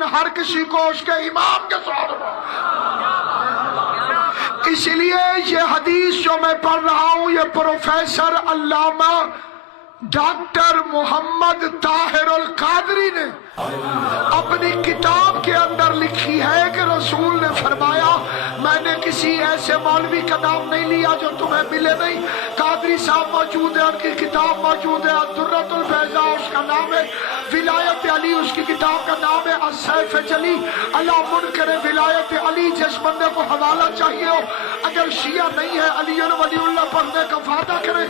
لیکن ہر کسی کو اس کے امام کے ساتھ ہو۔ اس لیے یہ حدیث جو میں پڑھ رہا ہوں یہ پروفیسر علامہ ڈاکٹر محمد طاہر القادری نے اپنی کتاب کے اندر لکھی ہے کہ رسول نے فرمایا میں نے کسی ایسے مولوی کا نام نہیں لیا جو تمہیں ملے نہیں۔ قادری صاحب موجود ہے، ان کی کتاب موجود ہے الدرۃ البیضاء، اس کا نام ہے ولایت علی، اس کی کتاب کا نام ہے السیف جلی علی منکر ولایت علی۔ جس بندے کو حوالہ چاہیے ہو، اگر شیعہ نہیں ہے علی ولی اللہ پڑھنے کا وعدہ کرے،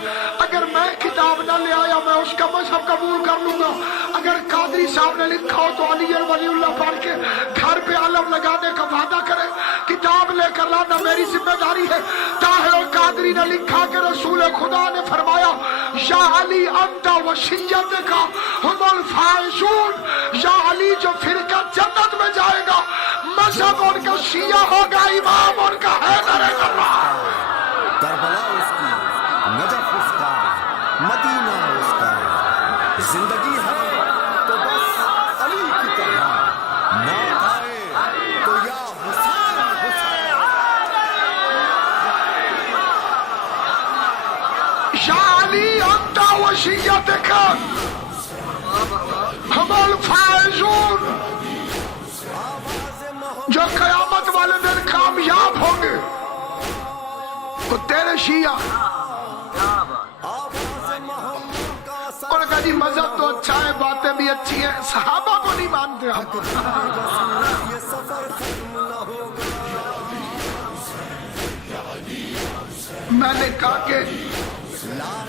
اگر میں کتاب نہ لے آیا میں اس کا مذہب قبول کر لوں گا۔ اگر قادری صاحب نے لکھا ہو تو علی ولی اللہ پڑھ کے گھر پہ علم لگانے کا وعدہ کرے، کتاب لے کر لانا میری ذمہ داری ہے۔ طاہر القادری نے لکھا کہ رسول خدا نے فرمایا یا علی انت وشیتک ہم الفائزون، یا علی جو فرقہ جنت میں جائے گا مذہب ان کا شیعہ ہوگا، امام ان کا حیدر کرنا۔ کربلا اس کی، نجف اس کا، مدینہ اس کا، زندگی ہے تو بس علی کی طرح، موت آئے تو یا حسین حسین۔ یا علی انت وشیتک ہم الفائزون، جو قیامت والے دن کامیاب ہوں گے وہ تیرے شیعہ۔ اور کہا جی مذہب تو اچھا ہے، باتیں بھی اچھی ہیں، صحابہ کو نہیں مانتے آپ۔ میں نے کہا کہ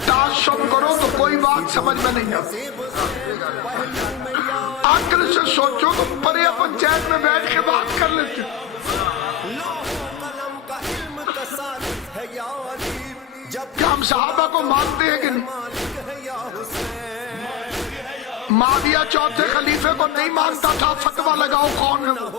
تعصب کرو تو کوئی بات سمجھ میں نہیں آتی، عقل سے سوچو تو پرے پنچایت میں بیٹھ کے بات کر لیتے۔ کہ ہم صحابہ کو مانتے ہیں کہ نہیں؟ معاویہ چوتھے خلیفے کو نہیں مانتا تھا، فتویٰ لگاؤ کون ہے وہ؟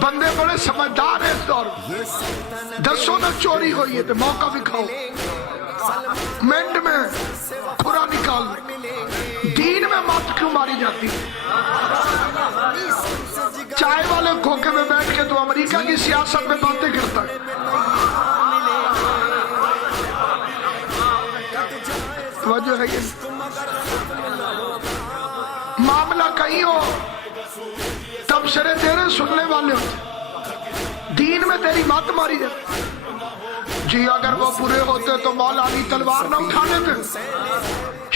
بندے بڑے سمجھدار ہیں اس دور میں۔ 10 میں چوری ہوئی ہے تو موقع بھی کھاؤ، منڈ میں کھرا نکال لیں۔ دین میں مات کیوں ماری جاتی؟ چائے والے کھوکے میں بیٹھ کے تو امریکہ کی سیاست میں باتیں کرتا ہے۔ توجہ ہے یہ معاملہ کہیں ہو تبصرے تیرے سننے والے ہوتے، دین میں تیری بات ماری جاتی۔ جی اگر وہ برے ہوتے تو مولا علی تلوار نہ اٹھا لیتے،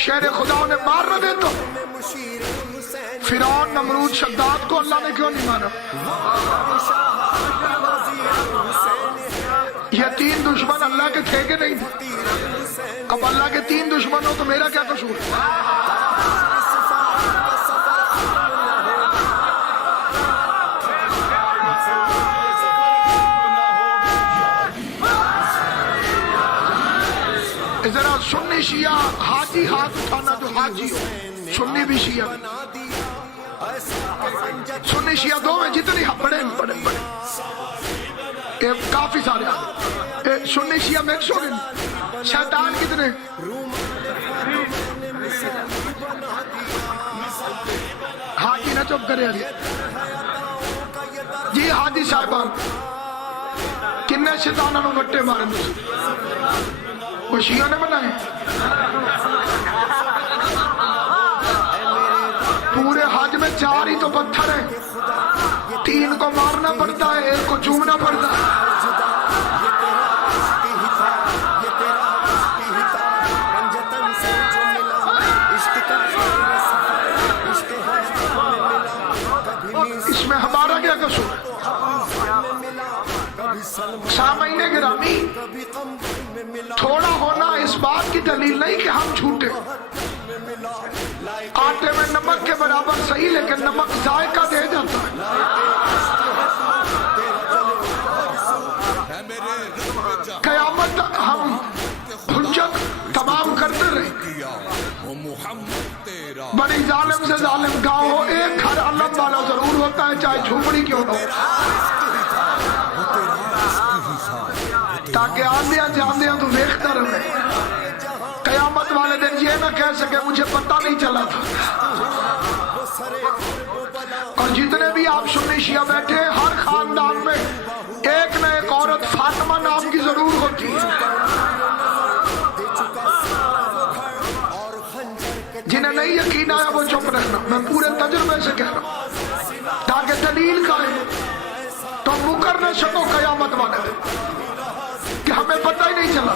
شیر خدا انہیں مار نہ دیتا۔ فرعون نمرود شداد کو اللہ نے کیوں نہیں مارا؟ یہ 3 دشمن اللہ کے تھے کہ نہیں تھے؟ اب اللہ کے 3 دشمن ہو تو میرا کیا قصور ہے؟ ذرا سنی شیعہ حاجی ہاتھ اٹھانا جو حاجی ہو، سنی بھی شیعہ، سنی شیعہ دو میں جتنی بڑے بڑے بڑے کافی سارے آئے۔ سنی شیعہ میں 100 دن شیطان کتنے؟ حاجی نہ چپ کرے علی جی، حاجی صاحبان کنے شیطانوں نے گٹے مارے مجھے؟ وہ شیعہ نے بنائے؟ پورے حج میں 4 ہی تو پتھر ہیں، 3 کو مارنا پڑتا ہے، 1 کو چومنا پڑتا ہے۔ اس میں ہمارا کیا قصور؟ سامعین گرامی، تھوڑا ہونا اس بات کی دلیل نہیں کہ ہم جھوٹے۔ آٹے میں نمک کے برابر صحیح، لیکن نمک ذائقہ دے جاتا ہے۔ قیامت تک ہم حجت تمام کرتے رہے۔ بڑی ظالم سے ظالم گاؤں ہو، ایک گھر علم والا ضرور ہوتا ہے، چاہے جھوپڑی کیوں نہ ہو، تاکہ آندیاں جاندیاں تو دیکھتا رہے۔ دن یہ نہ کہہ سکے مجھے پتہ نہیں چلا تھا. اور جتنے بھی آپ سنی شیعہ بیٹھے ہیں، ہر خاندان میں ایک نہ ایک عورت فاطمہ نام کی ضرور ہوتی ہے. جنہیں نہیں یقین آیا وہ چپ رہنا، میں پورے تجربے سے کہہ رہا ہوں تاکہ دلیل قائم تو مکر نہ سکو قیامت والے دن کہ ہمیں پتہ ہی نہیں چلا.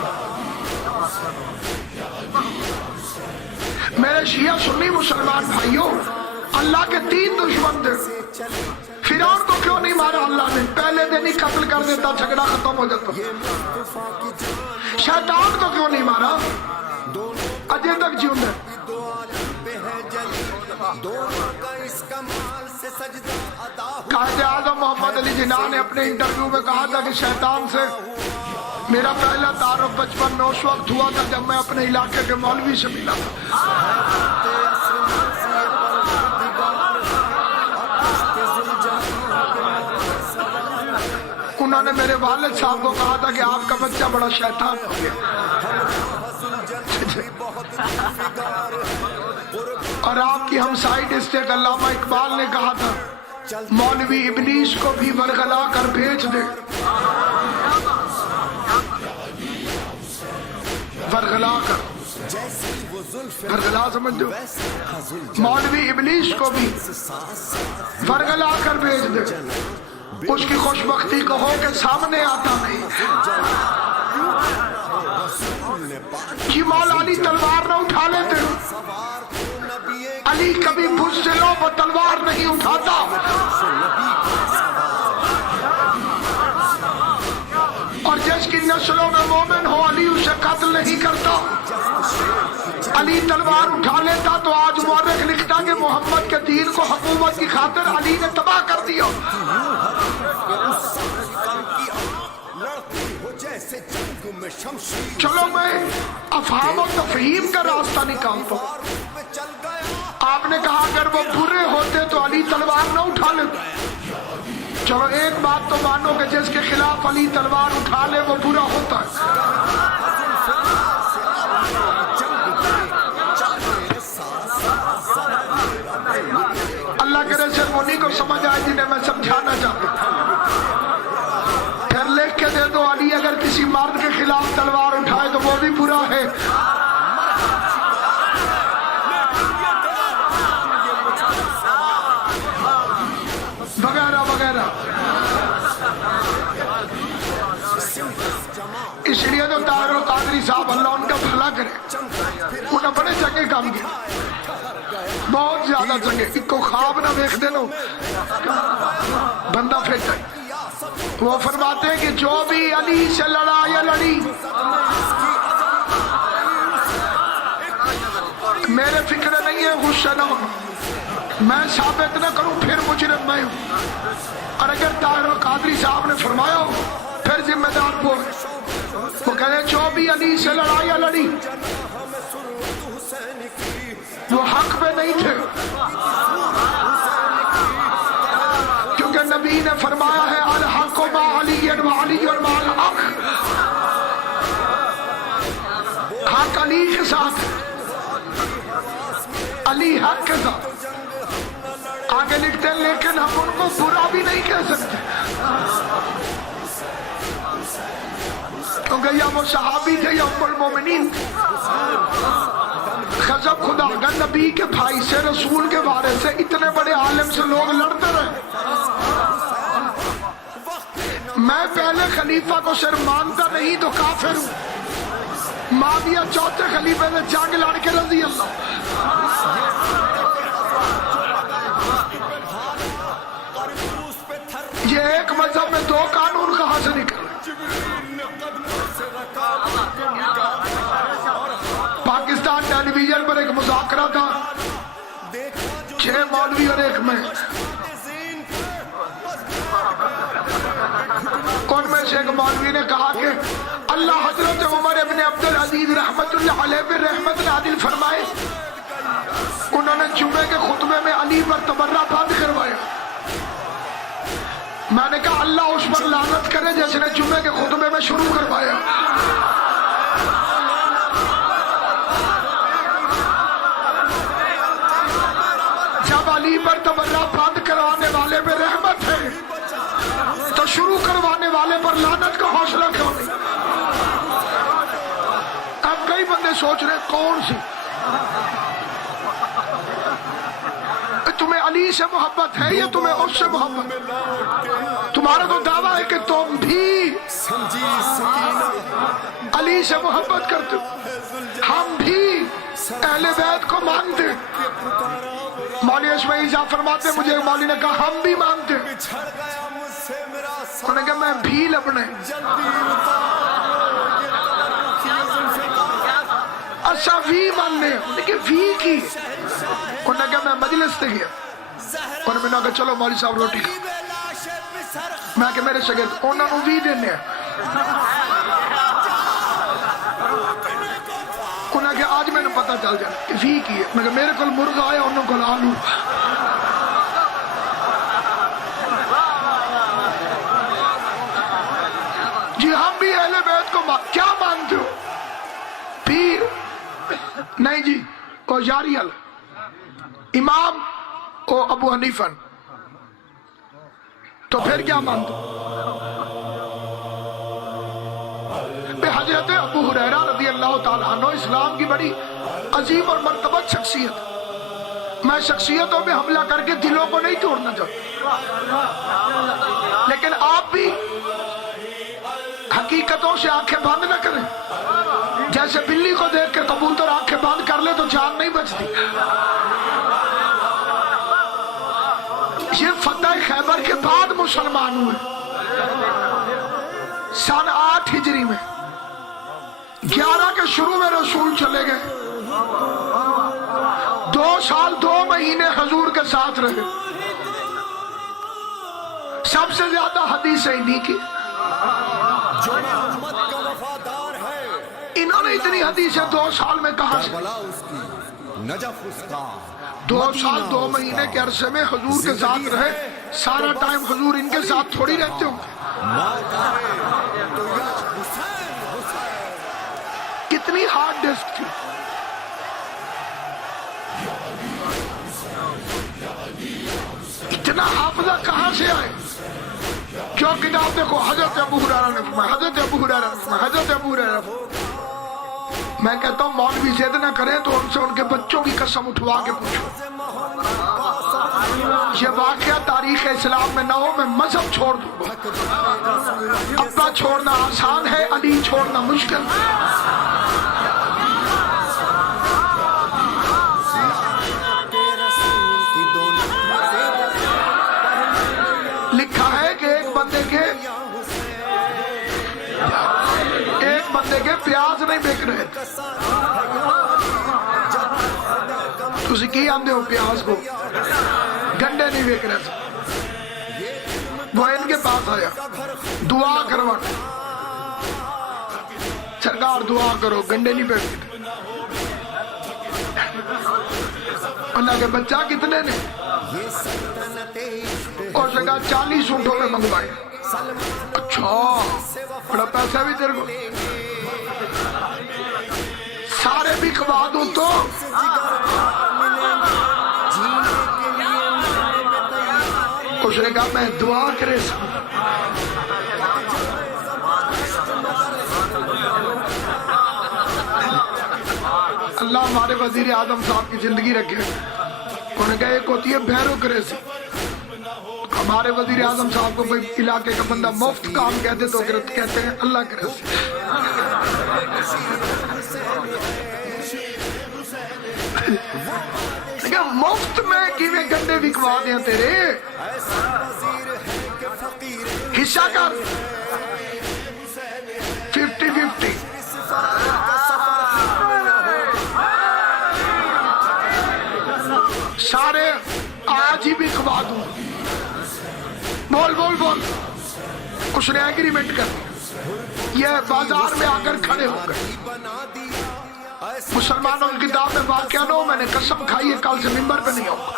میرے شیعہ سنی مسلمان بھائیوں، اللہ کے 3 دشمن تھے. فرعون کو کیوں نہیں مارا اللہ نے؟ پہلے دن ہی قتل کر دیتا، جھگڑا ختم ہو جاتا. شیطان کو کیوں نہیں مارا؟ اجے تک جیون ہے. قائد اعظم محمد علی جناح نے اپنے انٹرویو میں کہا تھا کہ شیطان سے میرا پہلا تعارف بچپن میں اس وقت ہوا تھا جب میں اپنے علاقے کے مولوی سے ملا تھا. انہوں نے میرے والد صاحب کو کہا تھا کہ آپ کا بچہ بڑا شیطان ہو گیا. اور آپ کی ہم سائیڈ اسٹیٹ علامہ اقبال نے کہا تھا مولوی ابلیس کو بھی ورغلا کر بھیج دے. ورغلا کر، ورغلا سمجھ دو، مولوی ابلیس کو بھی ورغلا کر بھیج دے. اس کی خوشبختی کہو کہ سامنے آتا نہیں. جی مولا علی تلوار نہ اٹھا لیتے، علی کبھی بزدلوں وہ تلوار نہیں اٹھاتا. اور جس کی نسلوں میں مومن ہو علی اسے قتل نہیں کرتا. علی تلوار اٹھا لیتا تو آج مورخ لکھتا کہ محمد کے دین کو حکومت کی خاطر علی نے تباہ کر دیا. چلو میں افہام و تفہیم کا راستہ نکالتا ہوں. آپ نے کہا اگر وہ برے ہوتے تو علی تلوار نہ اٹھا لیتے. چلو ایک بات تو مانو کہ جس کے خلاف علی تلوار اٹھا لے وہ برا ہوتا ہے. اللہ کرے سرمونی کو سمجھ آئے جنہیں میں سمجھانا چاہتا ہوں. پھر لکھ کے دے دو علی اگر کسی مرد کے خلاف تلوار اٹھائے تو وہ بھی برا ہے. وغیرہ وغیرہ. اس لیے تو طاہر القادری صاحب اللہ ان کا بھلا کرے، انہیں بڑے چنگے کام کیا، بہت زیادہ چنگے. ایک کو خواب نہ دیکھ دے لو بندہ پھر جائے. وہ فرماتے ہیں کہ جو بھی علی سے لڑا یا لڑی میرے فکر نہیں ہے غصہ نہ ہو، میں ثابت نہ کروں پھر مجرم میں ہوں. اور اگر طاہر القادری صاحب نے فرمایا ہو پھر ذمہ دار وہ ہے. وہ کہے جو بھی علی سے لڑا یا لڑی وہ حق پہ نہیں تھے، کیونکہ نبی نے فرمایا ہے الحق مع علی و علی مع الحق. حق علی کے ساتھ، علی حق کے ساتھ. آگے لکھتے ہیں لیکن ہم ان کو برا بھی نہیں کہہ سکتے کیونکہ یا وہ صحابی تھے یا ام المومنین. غضب خدا، اگر نبی کے بھائی سے رسول کے بارے سے اتنے بڑے عالم سے لوگ لڑتے رہے. میں پہلے خلیفہ کو صرف مانتا نہیں تو کافر ہوں. معاویہ چوتھے خلیفے سے جنگ لڑ کے رضی اللہ. یہ ایک مذہب میں 2 قانون کہاں سے نکلے؟ پاکستان ٹیلی ویژن پر ایک مذاکرہ تھا، 6 مولوی اور ایک میں. ان میں سے ایک مولوی نے کہا کہ اللہ حضرت عمر ابن عبدالعزیز رحمت اللہ علیہ پر رحمت نازل فرمائے. انہوں نے جمعے کے خطبے میں علی پر تبرہ بند کروایا. میں نے کہا اللہ اس پر لعنت کرے جس نے جمعے کے خطبے میں شروع کروایا. پر لعنت کا حوصلہ کیوں نہیں؟ اب کئی بندے سوچ رہے کون سی؟ تمہیں علی سے محبت ہے یا تمہیں اس سے محبت؟ تمہارا تو دعویٰ ہے کہ تم بھی علی سے محبت کرتے ہو، ہم بھی اہل بیت کو مانتے۔ مولوی اسماعیل صاحب فرماتے ہیں مجھے مولوی نے کہا ہم بھی مانتے، انہوں نے کہا میں بھی لبنے اچھا وی ماننے، انہوں نے کہا وی کی، انہوں نے کہا میں مجلس سے گیا، انہوں نے کہا چلو مولوی صاحب روٹی کھا، میں کہ میرے شاگرد انہوں نے وی دینے ہیں، انہوں نے کہا آج میں نے پتہ چل جائے کہ وی کی ہے، میں کہ میرے کل مرغا آیا انہوں کو آلو۔ جی ہم بھی اہل بیت کو کیا مانتے ہو؟ پیر نہیں جی وہ جاریل، امام او ابو حنیفہ، تو پھر کیا مانتے ہو؟ حضرت ابو ہریرہ رضی اللہ تعالیٰ عنہ اسلام کی بڑی عظیم اور مرتبت شخصیت، میں شخصیتوں میں حملہ کر کے دلوں کو نہیں توڑنا چاہتا، لیکن آپ بھی حقیقتوں سے آنکھیں بند نہ کریں، جیسے بلی کو دیکھ کے کبوتر آنکھیں بند کر لے تو جان نہیں بچتی۔ یہ فتح خیبر کے بعد مسلمان ہوئے، سن 8 ہجری میں، 11 کے شروع میں رسول چلے گئے، 2 سال 2 مہینے حضور کے ساتھ رہے، سب سے زیادہ حدیثیں انہی کی، انہوں نے اتنی حدیثیں 2 سال میں کہاں سے؟ 2 سال 2 مہینے کے عرصے میں حضور کے ساتھ رہے، سارا ٹائم حضور ان کے ساتھ تھوڑی رہتے ہوں، کتنی ہارڈ ڈسک تھی۔ اتنا حافظہ کہاں سے آئے؟ جو کتاب دیکھو حضرت ابو ہریرہ نے فرمایا، حضرت ابو ہریرہ نے فرمایا، حضرت ابو ہریرہ نے فرمایا۔ میں کہتا ہوں مولوی ضد نہ کریں تو ان سے ان کے بچوں کی قسم اٹھوا کے پوچھو، یہ واقعہ تاریخ اسلام میں نہ ہو میں مذہب چھوڑ دوں گا۔ ابا چھوڑنا آسان ہے، علی چھوڑنا مشکل۔ لکھا ہے کہ ایک بندے کے پیاز نہیں بک رہے تھے، تسی کی آندے ہو پیاز کو، گنڈے نہیں بک رہے تھے، وہ ان کے پاس آیا دعا کروانا، سرکار دعا کرو گنڈے نہیں بکتے۔ اللہ کے بچہ کتنے نے؟ اور سکا 40 اونٹوں میں منگوائے۔ اچھا بڑا پیسہ بھی تیرے کو، سارے بھی کھوا دوں تو؟ اس نے کہا میں دعا کرے سا۔ اللہ ہمارے وزیر اعظم صاحب کی زندگی رکھے، انہوں نے کہا ایک ہوتی ہے بھیرو کرے سی، ہمارے وزیر اعظم صاحب کو کوئی علاقے کا بندہ مفت کام کہتے تو کہتے ہیں اللہ کرے سی۔ مفت میں کیویں گنڈے بکوا دیا تیرے، حصہ کر 50-50۔ سارے آج ہی بھی کھوا دوں، بول بول بول۔ اس نے ایگریمنٹ کر دیا، یہ بازار میں آ کر کھڑے ہو گئے۔ مسلمانوں کی کتاب میں واقعہ نہ ہو، میں نے قسم کھائی ہے کل سے ممبر پہ نہیں ہوگا۔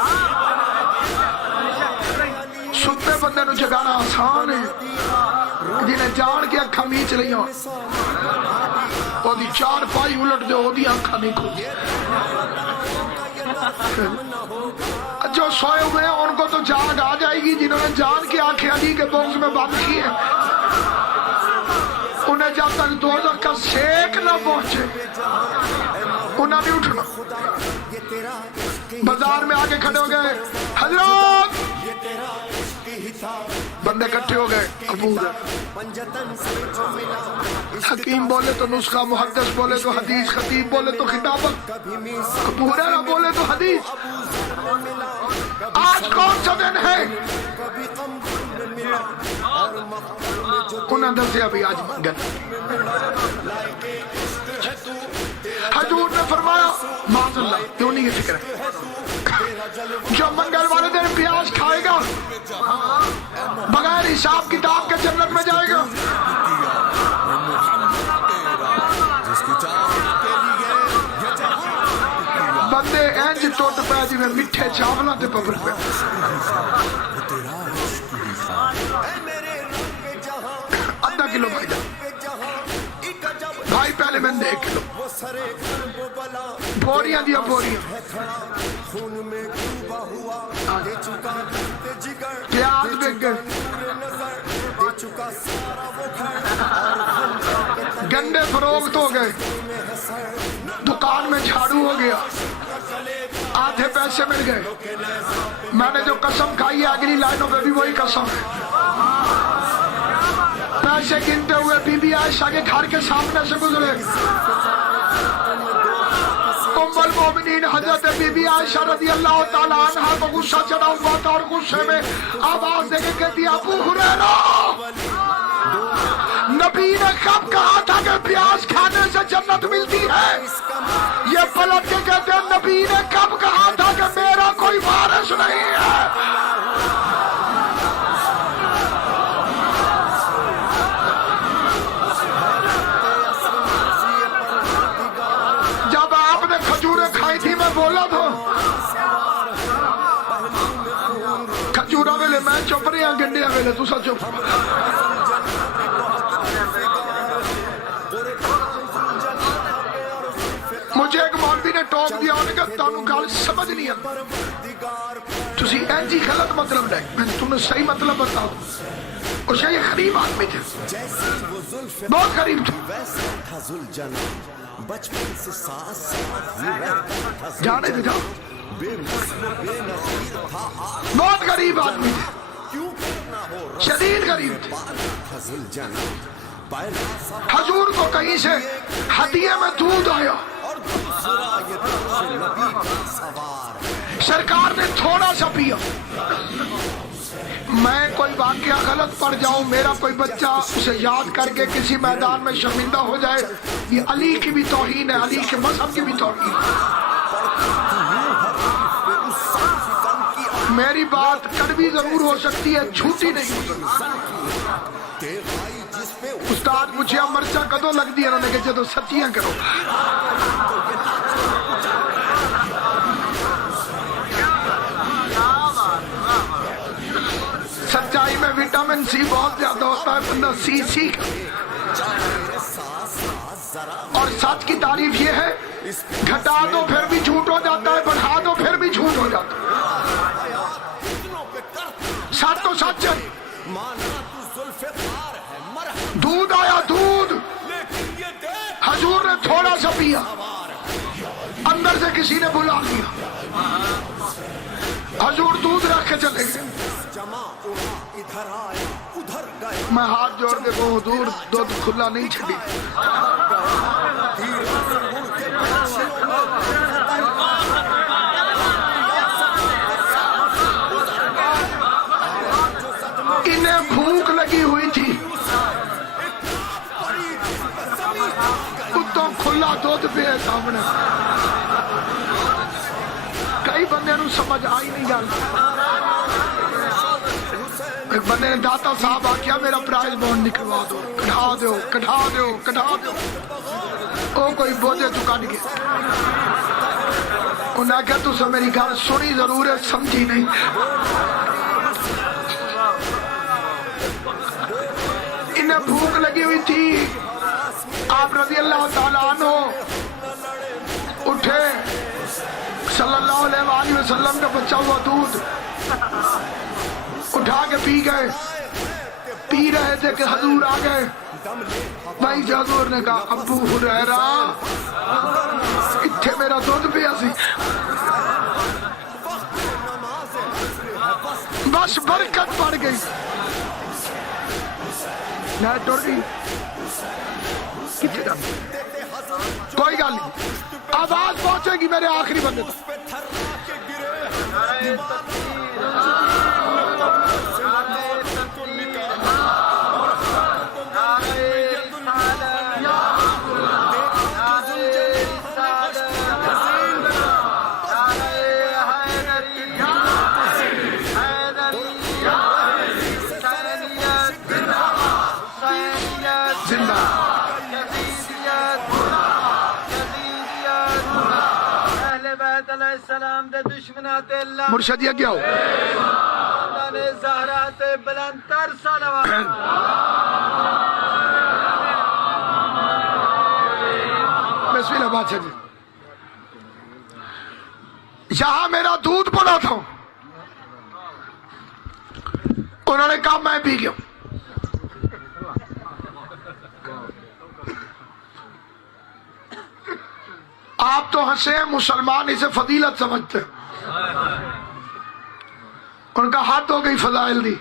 ستے بندے نو جگانا آسان ہے، جنہیں جان کے اکھا میچ رہی ہوں، وہ دی 4 پائی الٹ دے وہ دی آنکھا نہیں کھو۔ جو سوئے ہوئے ہیں ان کو تو جاگ آ جائے گی، جنہوں نے جان کی آنکھیں علی کے بغض میں بند کی ہیں۔ انہیں جب تک دوزخ کا سیک نہ پہنچے انہیں نہیں اٹھنا. بازار میں آگے کھڑے ہو گئے, حضرات بندے اکٹھے ہو گئے, قبول حکیم بولے تو نسخہ, محدث بولے تو حدیث, خطیب بولے تو خطابت, قبول ہے نہ بولے تو حدیث. آج کون سا دن ہے؟ انہوں نے دسیا بھی آج منگل. حضور نے فرمایا معاذ اللہ, کیوں نہیں یہ فکر ہے, جو منگل والے دن پیاز کھائے گا بغیر حساب کتاب کے جنت میں جائے گا. بندے اینج ٹوٹ پہ جی میں میٹھے چاولاں تے پبر پہ. آدھا کلو بھائی جان, بھائی پہلے میں نے 1 کلو, بوریاں دیا بوریاں, پیاز بک گئے, گنڈے فروخت ہو گئے, دکان میں جھاڑو ہو گیا, آدھے پیسے مل گئے. میں نے جو قسم کھائی ہے اگلی لائنوں پہ بھی وہی قسم ہے. پیسے گنتے ہوئے بی بی عائشہ کے گھر کے سامنے سے گزرے. ام المومنین حضرت بی بی عائشہ رضی اللہ تعالیٰ عنہ کو غصہ چڑھا ہوا تھا, اور غصے میں آواز دے کے کہتی ابو ہریرہ, نبی نے کب کہا تھا کہ پیاز کھانے سے جنت ملتی ہے؟ یہ پلٹ کے کہتے ہیں نبی نے کب کہا تھا کہ میرا کوئی وارث نہیں ہے؟ جب آپ نے کھجوریں کھائی تھی میں بولا تھا کھجورا ویلے میں چپ رہی ہوں, گنڈیا ویلے تو سا چپ. مجھے ایک مولوی نے ٹوک دیا, انہوں نے کہا تانوں گل سمجھ نہیں آتی, تسی اینجی غلط مطلب لے, میں تم نے صحیح مطلب بتاؤ. اس یہ غریب آدمی تھے, بہت غریب تھے, جانے بھی جاؤ, بہت غریب آدمی تھے, شدید غریب تھے. حضور کو کہیں سے ہدیے میں دودھ آیا, سرکار نے تھوڑا سا پیا. میں کوئی واقعہ غلط پڑ جاؤں, میرا کوئی بچہ اسے یاد کر کے کسی میدان میں شرمندہ ہو جائے, یہ علی کی بھی توہین ہے, علی کے مذہب کی بھی توہین ہے. میری بات کڑوی ضرور ہو سکتی ہے, جھوٹی نہیں ہو سکتی. استاد مجھے مرچا کدو لگ دی, انہوں نے کہا جدو سچیاں کرو. سچائی میں وٹامن سی بہت زیادہ ہوتا ہے, بندہ سی سیکھ. اور سچ کی تعریف یہ ہے, گھٹا دو پھر بھی جھوٹ ہو جاتا ہے, بڑھا دو پھر بھی جھوٹ ہو جاتا ہے. سچ تو سچ ہے. دودھ آیا, دودھ حضور نے تھوڑا سا پیا, اندر سے کسی نے بلا لیا, حضور دودھ رکھ کے چلے گئے. میں ہاتھ جوڑ کے کہوں حضور دودھ کھلا نہیں چھڑی. انہیں بھوک لگی ہوئی تھی, کتوں کھلا دودھ پہ ہے سامنے. کئی بندے نو سمجھ آئی نہیں جاتا. ایک بندے نے داتا صاحب آکیا میرا پرائز بونڈ نکلوا دو, کٹھا دو کٹھا دو کٹھا دو. او کوئی بوجھے چکا نہیں گیا. انہوں نے کہا تو سب میری گھر سنی ضرور ہے, سمجھی نہیں. انہیں بھوک لگی ہوئی تھی. آپ رضی اللہ تعالیٰ عنہ اٹھے, صلی اللہ علیہ وآلہ وسلم کا بچہ ہوا دودھ اٹھا کے پی گئے. پی رہے تھے کہ حضور آ گئے. بھائی حضور نے کہا ابو ہریرہ اتھے میرا دودھ پیا سی. بس برکت پڑ گئی. نہ ٹر گئی کوئی گل نہیں. آواز پہنچے گی میرے آخری بندے تک. مرشد یہ کیا ہو بسم اللہ بادشاہ جی. یہاں میرا دودھ پڑا تھا. انہوں نے کہا میں پی گیا. آپ تو ہنسے مسلمان اسے فضیلت سمجھتے. ان کا حد ہو گئی فضائل دی.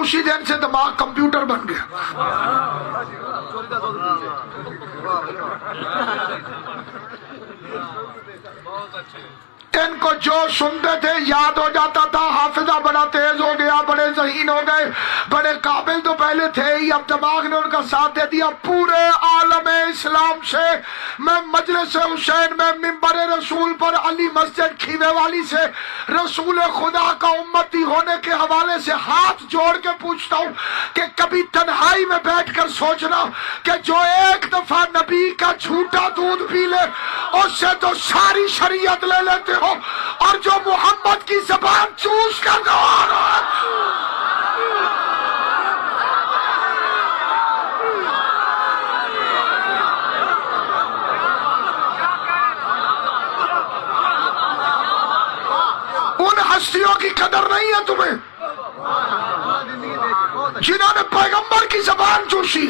اسی دن سے دماغ کمپیوٹر بن گیا. ان کو جو سنتے تھے یاد ہو جاتا تھا. حافظہ بڑا تیز ہو گیا, بڑے ذہین ہو گئے, بڑے قابل تو پہلے تھے ہی, اب دماغ نے ان کا ساتھ دے دیا. پورے عالم اسلام سے میں مجلس حسین میں منبر رسول پر علی مسجد کھیوے والی سے رسول خدا کا امتی ہونے کے حوالے سے ہاتھ جوڑ کے پوچھتا ہوں کہ کبھی تنہائی میں بیٹھ کر سوچنا کہ جو ایک دفعہ نبی کا جھوٹا دودھ پی لے اس سے تو ساری شریعت لے لیتے ہو, اور جو محمد کی زبان چوس کر گوار ہو. ان ہستیوں کی قدر نہیں ہے تمہیں جنہوں نے پیغمبر کی زبان چوسی,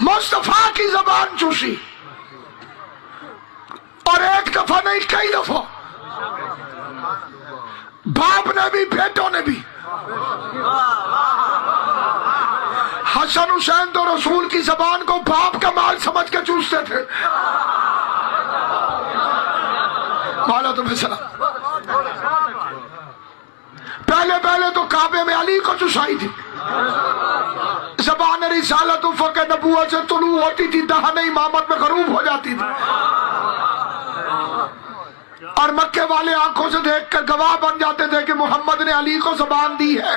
مصطفیٰ کی زبان چوسی, اور ایک دفعہ نہیں کئی دفعہ. باپ نے بھی بیٹوں نے بھی. حسن حسین تو رسول کی زبان کو باپ کا مال سمجھ کے چوستے تھے. والا تمہیں سلام. پہلے تو کعبے میں علی کو چوسائی تھی. زبان رسالت افق نبوت سے طلوع ہوتی تھی, دہن امامت میں غروب ہو جاتی تھی, اور مکے والے آنکھوں سے دیکھ کر گواہ بن جاتے تھے کہ محمد نے علی کو زبان دی ہے.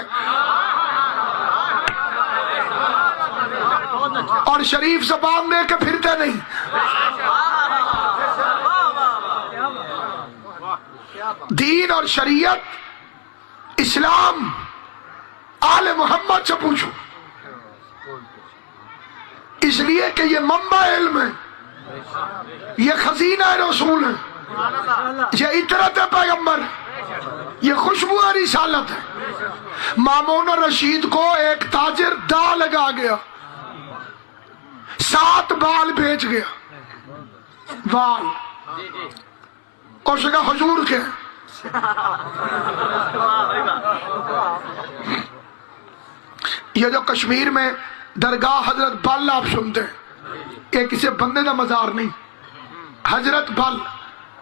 اور شریف زبان دے کے پھرتے نہیں. دین اور شریعت اسلام آل محمد سے پوچھو, اس لیے کہ یہ منبع علم ہے, یہ خزینہ رسول ہے, یہ عطرت پیغمبر, یہ خوشبو رسالت ہے. مامون رشید کو ایک تاجر دا لگا گیا, 7 بال بیچ گیا. بال اس کا حضور کے یہ جو کشمیر میں درگاہ حضرت بل آپ سنتے ہیں, یہ کسی بندے کا مزار نہیں. حضرت بل,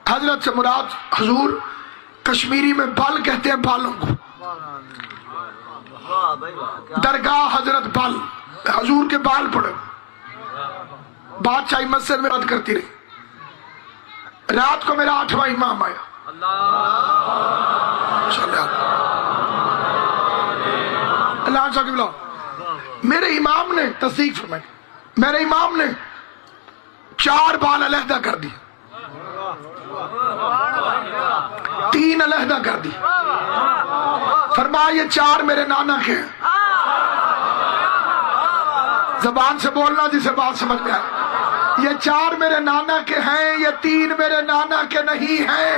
حضرت سے مراد حضور, کشمیری میں بل کہتے ہیں بالوں کو. درگاہ حضرت بل, حضور کے بال پڑے. بادشاہی مسجد میں رد کرتی رہی. رات کو میرا 8واں امام آیا. اللہ صاحب بلا, میرے امام نے تصدیق فرمائی, میرے امام نے 4 بال علیحدہ کر دی, 3 علیحدہ کر دی. فرمایا یہ 4 میرے نانا کے ہیں. زبان سے بولنا جسے بات سمجھ میں آئے. یہ 4 میرے نانا کے ہیں, یہ 3 میرے نانا کے نہیں ہیں.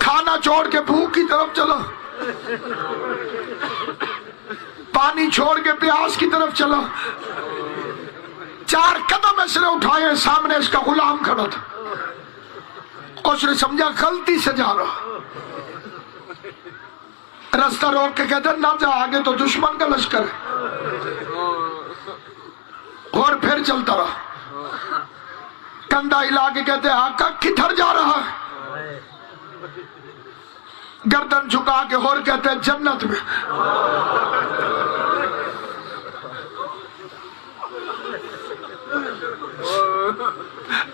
کھانا چھوڑ کے بھوک کی طرف چلا، پانی چھوڑ کے پیاس کی طرف چلا، 4 قدم اس نے اٹھائے، سامنے اس کا غلام کھڑا تھا، اس نے سمجھا غلطی سے جا رہا، رستہ روک کے کہتے نہ جا، آگے تو دشمن کا لشکر ہے، اور پھر چلتا رہا، کندھا ہلا کے کہتے آقا کدھر جا رہا ہے، گردن جھکا کے اور کہتے جنت میں۔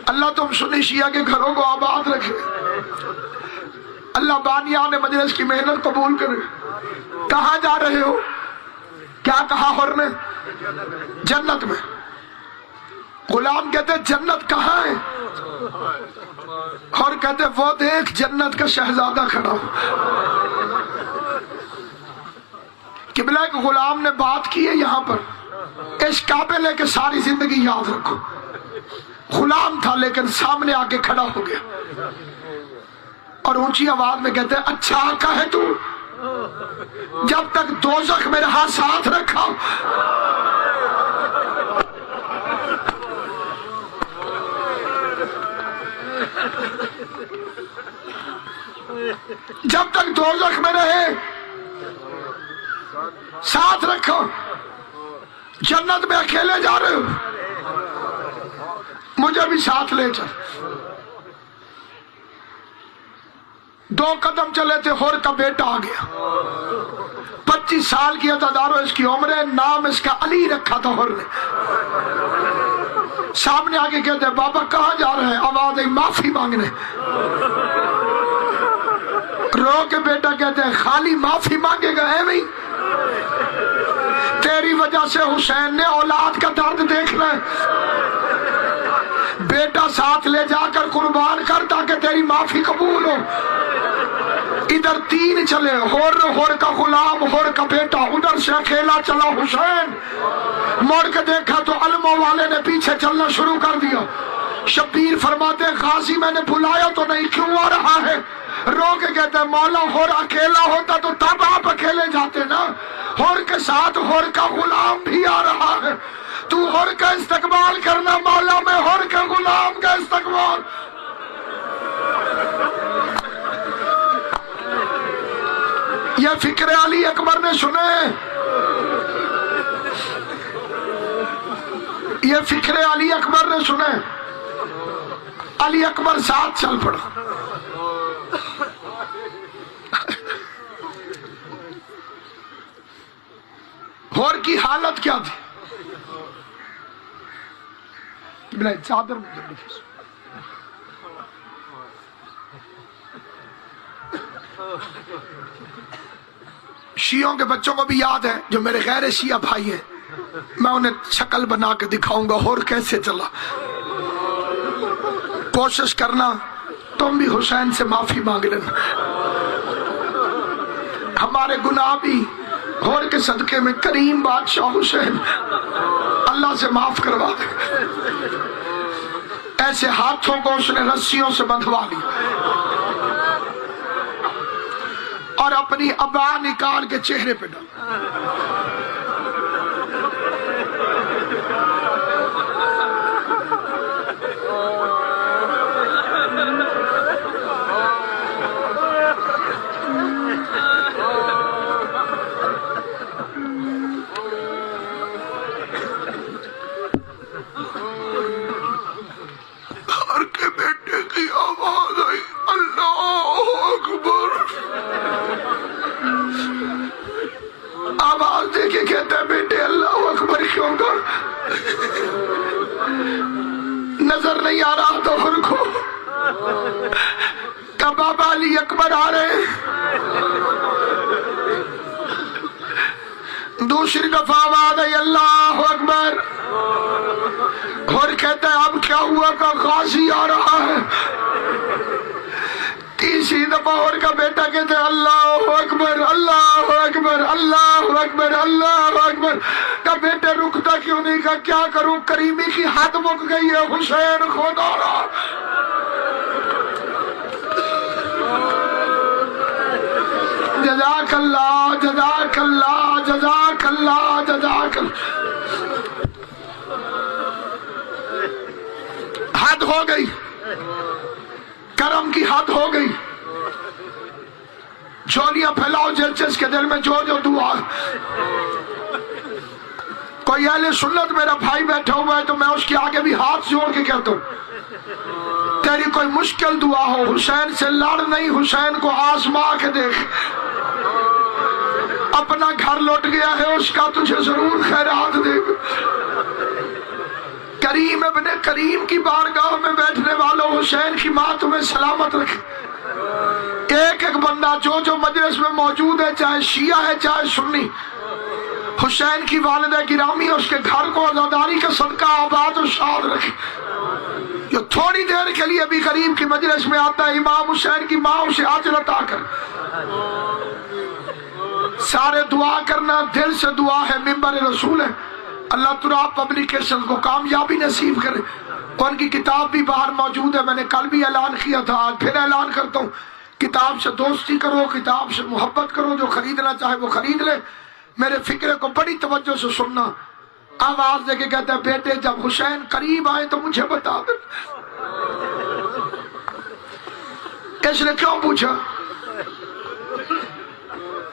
اللہ تم سنی شیعہ کے گھروں کو آباد رکھے، اللہ بانیان مجلس کی محنت قبول کرے۔ کہاں جا رہے ہو؟ کیا کہا حر نے؟ جنت میں۔ غلام کہتے جنت کہاں ہے؟ اور کہتے وہ دیکھ جنت کا شہزادہ کھڑا ہو۔ قبلہ کے غلام نے بات کی ہے یہاں پر، اس قابلے کے ساری زندگی یاد رکھو، غلام تھا لیکن سامنے آ کے کھڑا ہو گیا، اور اونچی آواز میں کہتے ہیں اچھا آقا ہے تو، جب تک دوزخ میں رہا ساتھ رکھا، جب تک دوزخ میں رہے ساتھ رکھو، جنت میں اکیلے جا رہے ہو، مجھے بھی ساتھ لے چل۔ 2 قدم چلے تھے، ہور کا بیٹا آ گیا، 25 سال کی عددارو اس کی عمر ہے، نام اس کا علی رکھا تھا ہور نے۔ سامنے آگے کہتے ہیں بابا کہاں جا رہے ہیں؟ آواز ہے معافی مانگنے۔ رو کے بیٹا کہتے ہیں خالی معافی مانگے گا ہے نہیں، تیری وجہ سے حسین نے اولاد کا درد دیکھنا ہے، بیٹا ساتھ لے جا کر قربان کر تاکہ تیری معافی قبول ہو۔ ادھر 3 چلے، ہور کا غلام، ہور کا بیٹا، ادھر سے اکیلا چلا حسین، مڑ کے دیکھا تو علموں والے نے پیچھے چلنا شروع کر دیا۔ شبیر فرماتے غازی میں نے بلایا تو نہیں، کیوں آ رہا ہے؟ رو کے کہتے ہیں مولا ہور اکیلا ہوتا تو تب آپ اکیلے جاتے نا، ہور کے ساتھ ہور کا غلام بھی آ رہا ہے، تو ہور کا استقبال کرنا مولا، میں ہور کے غلام کا استقبال۔ یہ فکر علی اکبر نے سنے، یہ فکر علی اکبر نے سنے، علی اکبر ساتھ چل پڑا۔ ہور کی حالت کیا تھی؟ بلائے چادر میں جلدی پھیسو۔ شیعوں کے بچوں کو بھی یاد ہے جو میرے غیر شیعہ بھائی ہیں، میں انہیں شکل بنا کے دکھاؤں گا اور کیسے چلا۔ کوشش کرنا تم بھی حسین سے معافی مانگ لینا، ہمارے گناہ بھی اور کے صدقے میں کریم بادشاہ حسین اللہ سے معاف کروا دے۔ ایسے ہاتھوں کو اس نے رسیوں سے بندھوا لیا اور اپنی ابا نکال کے چہرے پہ ڈال۔ نظر نہیں آ رہا تو خود کو کہ بابا علی اکبر آ رہے۔ دوسری دفعہ آواز آئی اللہ اکبر، اور کہتا ہے اب کیا ہوا کہ غازی آ رہا ہے۔ تیسری دفعہ اور کا بیٹا کہتے ہیں اللہ اکبر اللہ اکبر اللہ اکبر اللہ اکبر۔ کا بیٹے رکتا کیوں نہیں؟ کا کیا کروں، کریمی کی حد مک گئی ہے، حسین خدا را جزاک اللہ جزاک اللہ جزاک اللہ جزاک اللہ. حد ہو گئی، کرم کی حد ہو گئی. جھولیاں پھیلاؤ جس کے دل میں جو دعا. کوئی اہل سنت میرا بھائی بیٹھا ہوا ہے تو میں اس کے آگے بھی ہاتھ جوڑ کے کہتا ہوں تیری کوئی مشکل دعا ہو، حسین سے لڑ نہیں، حسین کو آزما کے دیکھ. اپنا گھر لوٹ گیا ہے اس کا تجھے ضرور خیرات دے گا. کریم ابن کریم کی بارگاہ میں بیٹھنے والوں، حسین کی ماں تمہیں سلامت رکھے. ایک ایک بندہ جو مجلس میں موجود ہے، چاہے شیعہ ہے چاہے سنی، حسین کی والدہ گرامی اس کے گھر کو عزاداری کا صدقہ آباد و شاد رکھے. جو تھوڑی دیر کے لیے بھی کریم کی مجلس میں آتا ہے، امام حسین کی ماں اسے اجر عطا کر. سارے دعا کرنا، دل سے دعا ہے، ممبر رسول ہے. اللہ تعالیٰ پبلیکیشن کو کامیابی نصیب کرے. ان کی کتاب بھی باہر موجود ہے، میں نے کل بھی اعلان کیا تھا، آج پھر اعلان کرتا ہوں. کتاب سے دوستی کرو، کتاب سے محبت کرو. جو خریدنا چاہے وہ خرید لے. میرے فکرے کو بڑی توجہ سے سننا. آواز دے کے کہتا ہے بیٹے جب حسین قریب آئے تو مجھے بتا دے. اس نے کیوں پوچھا؟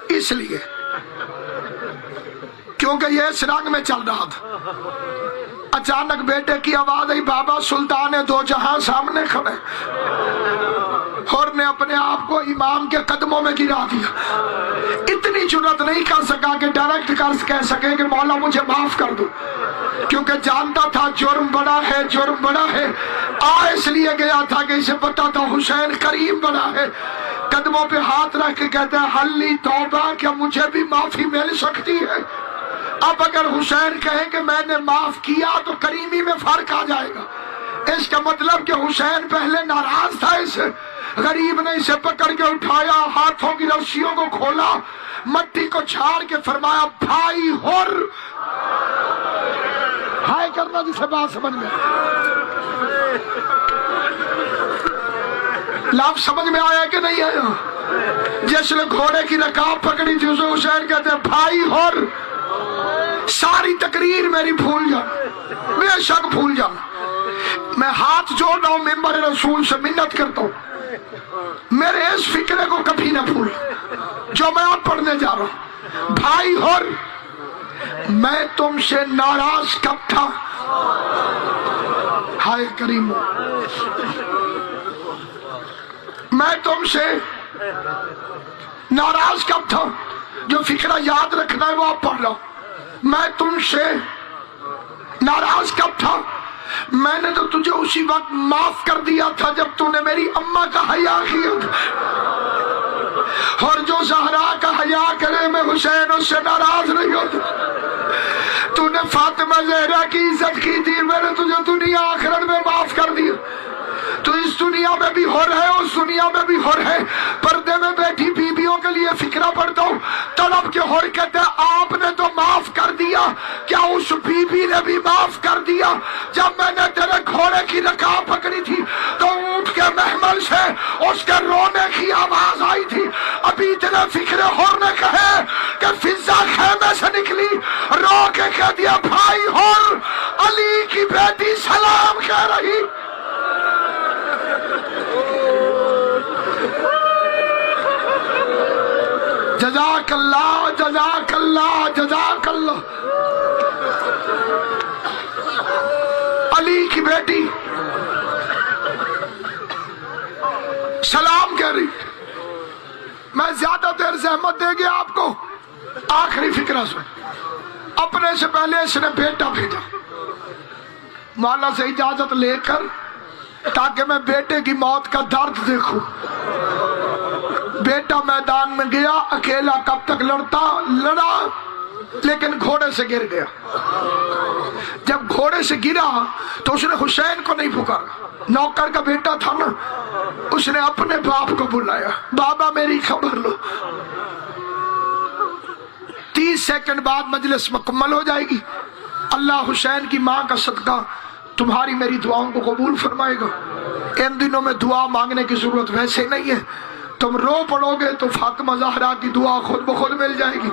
اس لیے کیونکہ یہ اس رنگ میں چل رہا تھا. اچانک بیٹے کی آواز آئی، بابا سلطان دو جہاں سامنے کھڑے. اور نے اپنے آپ کو امام کے قدموں میں گرا دیا. اتنی جرات نہیں کر سکا کہ ڈائریکٹ کہہ سکے کہ مولا مجھے معاف کر دو، کیونکہ جانتا تھا جرم بڑا ہے، جرم بڑا ہے. اس لیے گیا تھا کہ اسے پتا تھا حسین کریم بڑا ہے. قدموں پہ ہاتھ رکھ کے کہتا ہے حلی توبہ، کیا مجھے بھی معافی مل سکتی ہے؟ اب اگر حسین کہے کہ میں نے معاف کیا تو کریمی میں فرق آ جائے گا. اس کا مطلب کہ حسین پہلے ناراض تھا اسے. غریب نے اسے پکڑ کے اٹھایا، ہاتھوں کی رسیوں کو کھولا، مٹی کو چھاڑ کے فرمایا بھائی ہر. ہائے کرنا جسے بات سمجھ میں لفظ سمجھ میں آیا کہ نہیں آیا؟ جس نے گھوڑے کی رکاب پکڑی تھی اسے حسین کہتے ہیں بھائی ہر. ساری تقریر میری بھول جانا، بے شک بھول جانا. میں ہاتھ جوڑ رہا ہوں، ممبر رسول سے منت کرتا ہوں میرے اس فکرے کو کبھی نہ بھول جو میں اب پڑھنے جا رہا ہوں. بھائی ہر، میں تم سے ناراض کب تھا؟ ہائے کریم، میں تم سے ناراض کب تھا؟ جو فکرہ یاد رکھنا ہے وہ آپ پڑھ لو. میں تم سے ناراض کب تھا؟ میں نے تو تجھے اسی وقت معاف کر دیا تھا جب تو نے میری اماں کا حیا کیا تھا. اور جو زہرا کا حیا کرے میں حسین اس سے ناراض نہیں ہوتا. تو نے فاطمہ زہرا کی عزت کی تھی، میں نے تجھے دنیا آخرت میں معاف کر دیا. تو اس دنیا میں بھی حر ہے، اس دنیا میں بھی حر ہے. پردے میں بیٹھی بیویوں کے لیے فکرہ پڑھتا ہوں. طلب کے حر کہتے ہیں آپ نے تو معاف کر دیا، کیا اس بیوی نے بھی معاف کر دیا؟ جب میں نے تیرے گھوڑے کی رکاب پکڑی تھی تو اونٹ کے محمل سے اس کے رونے کی آواز آئی تھی. ابھی تیرے فکر حر نے کہے کہ فضا خیمے سے نکلی، رو کے کہہ دیا بھائی حر، علی کی بیٹی سلام کہہ رہی. جزاک اللہ جزاک اللہ جزاک اللہ. علی کی بیٹی سلام کہہ رہی. میں زیادہ دیر زحمت دے گیا آپ کو. آخری فکرہ سن. اپنے سے پہلے اس نے بیٹا بھیجا مولا سے اجازت لے کر تاکہ میں بیٹے کی موت کا درد دیکھوں. بیٹا میدان میں گیا اکیلا، کب تک لڑا لیکن گھوڑے سے گر گیا. جب گھوڑے سے گرا تو اس نے حسین کو نہیں پکارا، نوکر کا بیٹا تھا نا، اس نے اپنے باپ کو بلایا، بابا میری خبر لو. 30 سیکنڈ بعد مجلس مکمل ہو جائے گی. اللہ حسین کی ماں کا صدقہ تمہاری میری دعاؤں کو قبول فرمائے گا. ان دنوں میں دعا مانگنے کی ضرورت ویسے نہیں ہے. تم رو پڑو گے تو فاطمہ زہرا کی دعا خود بخود مل جائے گی،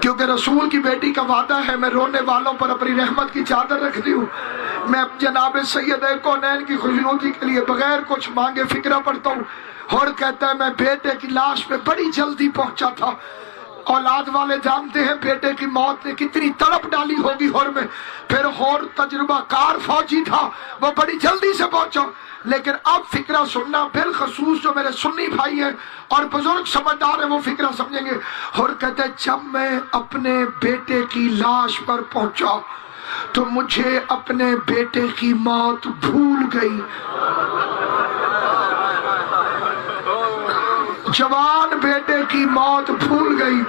کیونکہ رسول کی بیٹی کا وعدہ ہے میں رونے والوں پر اپنی رحمت کی چادر رکھتی ہوں۔ میں جناب سید کونین کی خوشنودی کے لیے بغیر کچھ مانگے فکرہ پڑھتا ہوں۔ اور کہتا ہے میں بیٹے کی لاش پہ بڑی جلدی پہنچا تھا، اولاد والے جانتے ہیں بیٹے کی موت نے کتنی تڑپ ڈالی ہوگی ہور میں، پھر ہور تجربہ کار فوجی تھا، وہ بڑی جلدی سے پہنچا۔ لیکن اب فکرہ سننا، بالخصوص جو میرے سنی بھائی ہیں اور بزرگ سمجھدار ہیں وہ فکرہ سمجھیں گے۔ اور کہتے ہیں جب میں اپنے بیٹے کی لاش پر پہنچا تو مجھے اپنے بیٹے کی موت بھول گئی۔ جوان بیٹے کی موت بھول گئی،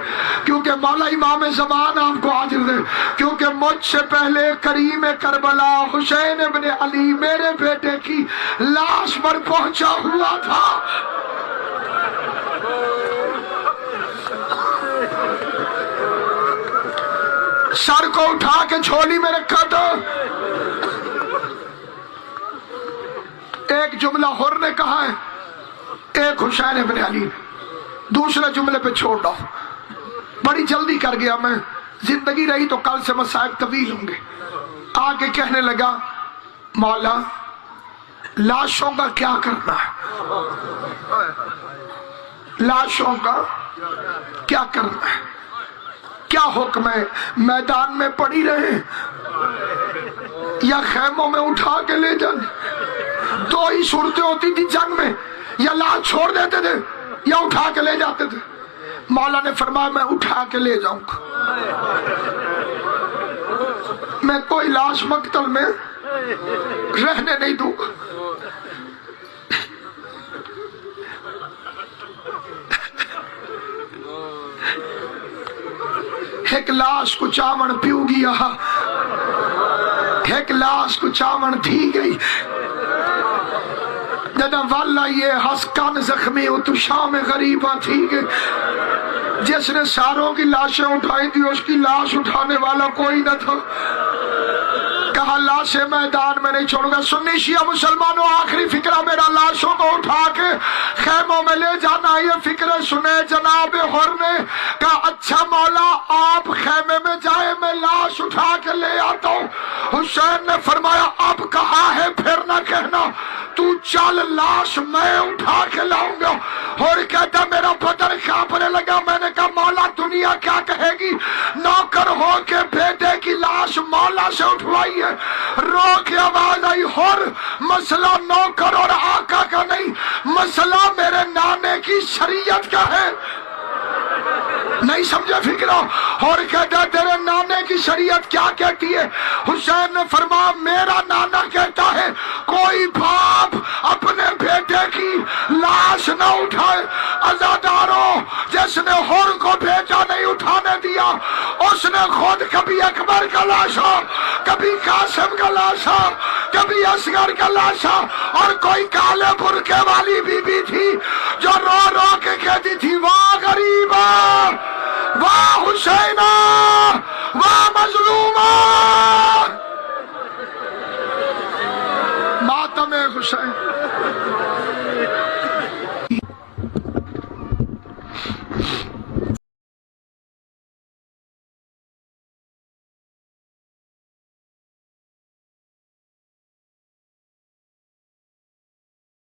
کیونکہ مولا امام زمان آپ کو عاجر دے، کیونکہ مجھ سے پہلے کریم کربلا حسین ابن علی میرے بیٹے کی لاش پر پہنچا ہوا تھا۔ سر کو اٹھا کے جھولی میں رکھا تھا۔ ایک جملہ حر نے کہا ہے، ایک حسین ابن علی، دوسرے جملے پہ چھوڑ دو، بڑی جلدی کر گیا میں، زندگی رہی تو کل سے مسائل طویل ہوں گے۔ آگے کہنے لگا مولا لاشوں کا کیا کرنا ہے، لاشوں کا کیا کرنا ہے، کیا حکم ہے، میدان میں پڑی رہے یا خیموں میں اٹھا کے لے جانے؟ دو ہی صورتیں ہوتی تھی جنگ میں، یا لاش چھوڑ دیتے تھے یا اٹھا کے لے جاتے تھے۔ مولا نے فرمایا میں اٹھا کے لے جاؤں گا، میں کوئی لاش مقتل میں رہنے نہیں دوں گا۔ ایک لاش کو چاون پیو گیا، ایک لاش کو چاون دی گئی۔ جنا والا یہ ہسکن زخمی ہو تو شام غریبہ تھی گئی، جس نے ساروں کی لاشیں اٹھائی تھی اس کی لاش اٹھانے والا کوئی نہ تھا۔ کہا لاشیں میدان میں نہیں چھوڑوں گا۔ سنی شیعہ مسلمانوں آخری فکرہ میرا لاشوں کو اٹھا کے خیموں میں لے جانا۔ یہ فکرہ سنے جناب حر نے کہا اچھا مولا آپ خیمے میں جائے میں لاش اٹھا کے لے آتا ہوں۔ حسین نے فرمایا اب کہا ہے پھر نہ کہنا، تو چل لاش میں اٹھا کے لاؤں گا۔ اور کہتا میرا بدن کانپنے لگا۔ میں نے کہا مولا دنیا کیا کہے گی، نوکر ہو کے بیٹے کی لاش مولا سے اٹھوائی ہے۔ رو کے آواز آئی حر مسئلہ نوکر اور آقا کا نہیں، مسئلہ میرے نانے کی شریعت کا ہے۔ نہیں سمجھے فکرہ؟ اور کہتا تیرے نانے کی شریعت کیا کہتی ہے؟ حسین نے فرمایا میرا نانا کہتا ہے کوئی باپ اپنے بیٹے کی لاش نہ اٹھائے۔ عزاداروں جس نے حر کو بیٹا نہیں اٹھانے دیا اس نے خود کبھی اکبر کا لاشا، کبھی قاسم کا لاشا، کبھی اصغر کا لاشا، اور کوئی کالے برقے والی بی بی تھی جو رو رو کے کہتی تھی واہ غریبا، واہ حسینہ، واہ مظلومہ۔ ماتم حسین